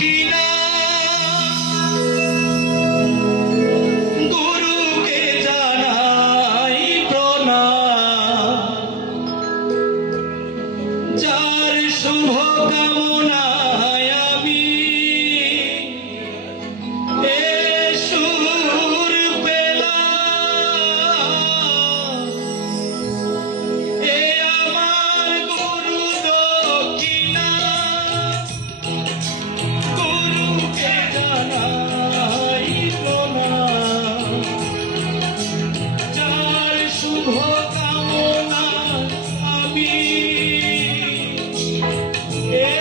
দক্ষিণা গুরুকে জানাই প্রণাম, যার শুভ কামনায় আমি এ সুর পেলাম। এ আমার গুরু দক্ষিণা, গুরুকে জানাই প্রণাম, যার শুভ কামনা আমি এ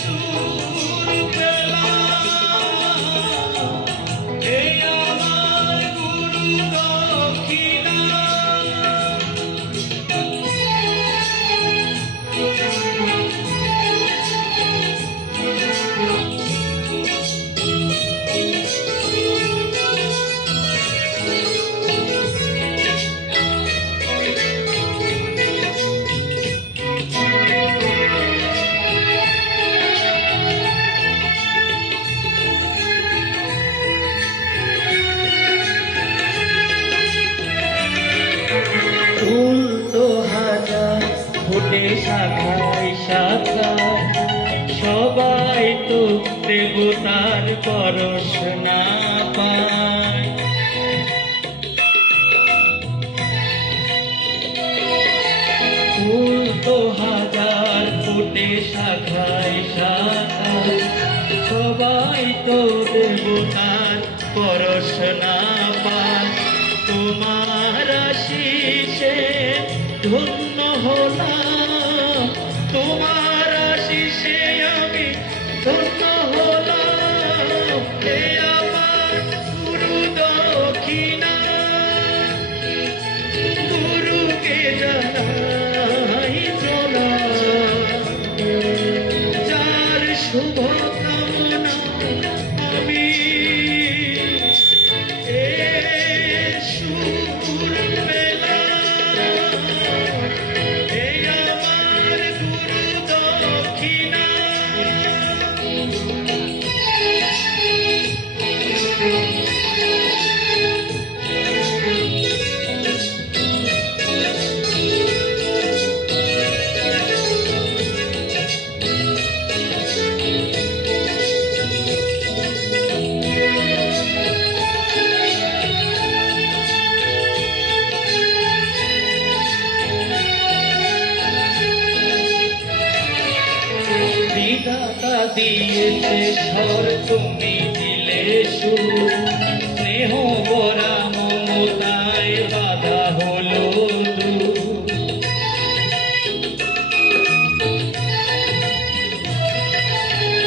সুর পেলাম। এ আমার গুরু দক্ষিণা। ফুল তো হাজার ফুটে শাখায় শাখায়, সবাই তো দেবতার পরশ না পায়। ফুল তো হাজার ফুটে শাখায় শাখায়, সবাই তো দেবতার পরশ না পায়। তোমার আশিসে ধন্য হলাম, তোমার আশিসে আমি ধন্য হলাম। এ আমার গুরু দক্ষিণা, গুরুকে জানাই প্রণাম, যার শুভ কামনা আমি এ সুর পেলাম। এ আমার গুরু দক্ষিণা। বিধাতা দিয়েছে স্বর, তুমি দিলে সুর, স্নেহ ভরা মমতায় বাধা হলো দূর।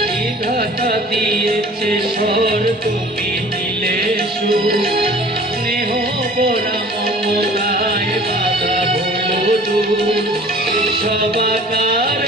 বিধাতা দিয়েছে স্বর, তুমি দিলে সুর, স্নেহ ভরা মমতায় বাধা হলো দূর। সবাকার